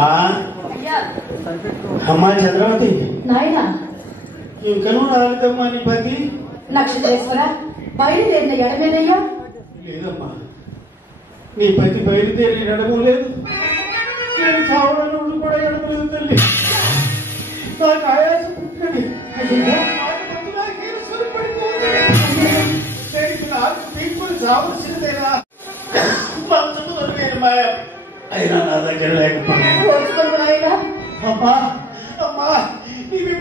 అమ్మా అమ్మా చంద్రవతి నాయనా ఇంకనూ రాలేదమ్మా నీ పతి. నక్షత్రేశ్వర బయలుదేరిన ఎడమేనయ్యా? లేదమ్మా, నీ పతి బయలుదేరి ఎడము లేదు, నేను చావడం కూడా ఎడమలేదు తల్లి. నాకు ఆయాసం పుట్టినది, చావలసిందేనా అయినా నా దగ్గర లేకపోయినా అమ్మా అమ్మా నీవే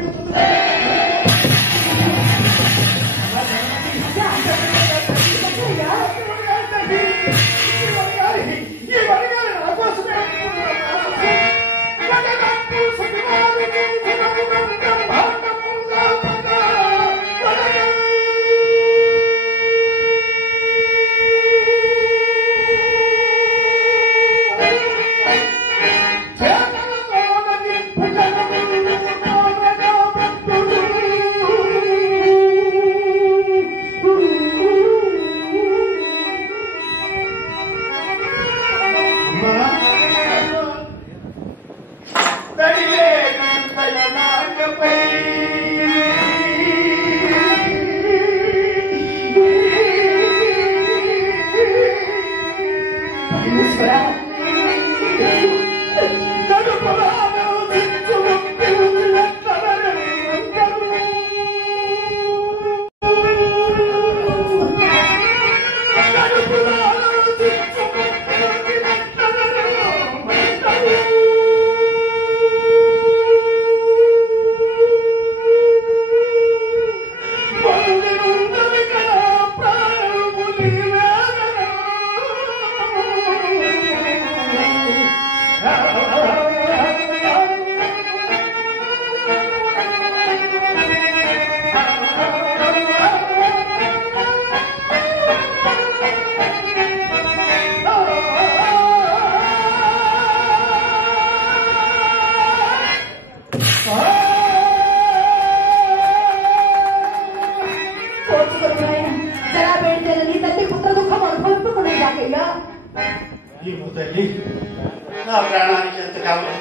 తల్లి. నా ప్రాణానికి ఎంత కావాలి,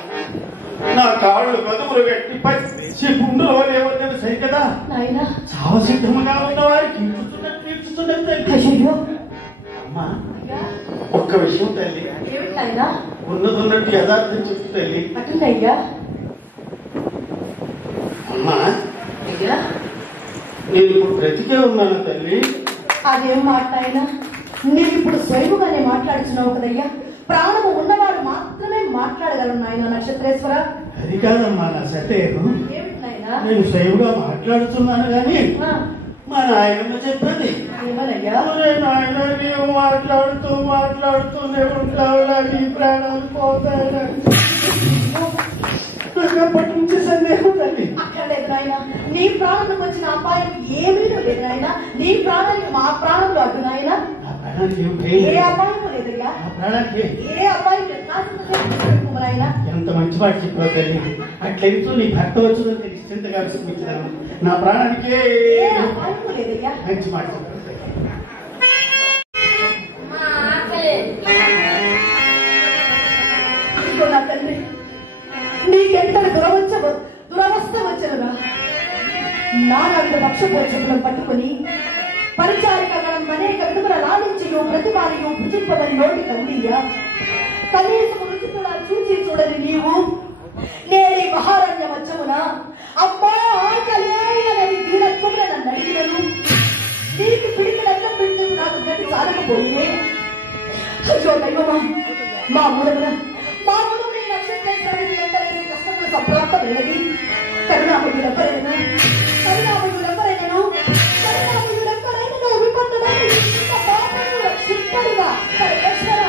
నా కాళ్ళు బతుకులు పెట్టి పచ్చి పుండులో లేవని సరికదా చావసిద్ధముగా ఉన్న వారికి అమ్మా. ఒక్క విషయం తల్లి, ఉన్నదన్నట్టు యథార్థం చెప్పు తల్లి. అమ్మా నేను ఇప్పుడు బ్రతికే ఉన్నాను తల్లి. అదేం మాట్లాడినా నేను ఇప్పుడు స్వయముగానే మాట్లాడుతున్నావు కదయ్యా. ప్రాణము ఉన్నవాడు మాత్రమే మాట్లాడగలను నాయన నక్షత్రేశ్వర. అది కాదమ్మా నా సతేను, నేను స్వయంగా మాట్లాడుతున్నాను కానీ మా నాయనమ్మ చెప్పండి నాయన నీవు మాట్లాడుతూ మాట్లాడుతూనే ఉంటావు, నీ ప్రాణాలు పోతాయి. అప్పటి నుంచి సందేహం తల్లి. అక్కర్లేదు నాయన, నీ ప్రాణంలోకి వచ్చిన అపాయం ఏమీ లేదు నాయన. నీ ప్రాణానికి మా ప్రాణంలో అడ్డు నాయన. ఏ అపాయం లేదయ్యా, ఏ అపాయం లేదు. ఎంత మంచి మాట చెప్పావు తల్లి. అట్లయితే నీ భర్త వచ్చుదని నిశ్చింతగా విసుకుంటున్నాను. నా ప్రాణానికి ఏ అపాయం లేదయ్యా. మంచి మాట చెప్పావు. నా తండ్రి నీకెంతటి దురవస్థ వచ్చనురా. నానావిధ పక్షపోషకులను పట్టుకుని పరిచారికలను అనేక విధముల లాలించియో ప్రతిమానియో భుజింపమని నోటి కన్నీయా. కనీసం రుచి కూడా చూచి చూడని నీవు నేడి మహారణ్య మధ్యమున అమ్మా ఆకలే అనేది దీనత్వమున నన్ను అడిగినను నీకు పిడికినంతా పిడికి నాకు గట్టి చాలకపోయినే. అయ్యో దైవమా, మా మూలమున నక్షత్రేశ్వరుడికి ఎంతలేని కష్టములు సంప్రాప్తమైనది. కరుణామయులెవరైనా విపత్తులను రక్షింపడుగా పరమేశ్వర.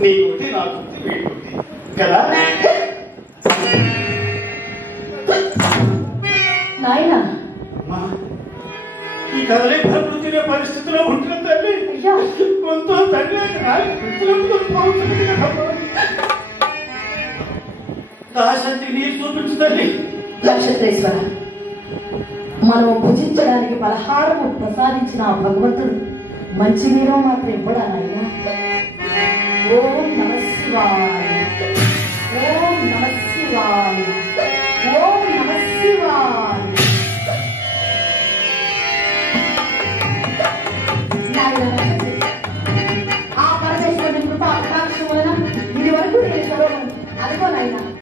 నీ గుర్తి నా గుర్తి వీడి గుర్తి కదా నాయన ఈ కదలే భర్తలు తినే పరిస్థితిలో ఉంటున్న తల్లి కొంత తండ్రి దాశక్తి నీరు చూపించు తల్లి. నక్షత్రేశ్వర, మనం భుజించడానికి పలహారము ప్రసాదించిన ఆ భగవంతుడు మంచి నీరు మాత్రం ఇవ్వడా నాయన? ఓం నమ శివాయ, ఓం నమ శివాయ.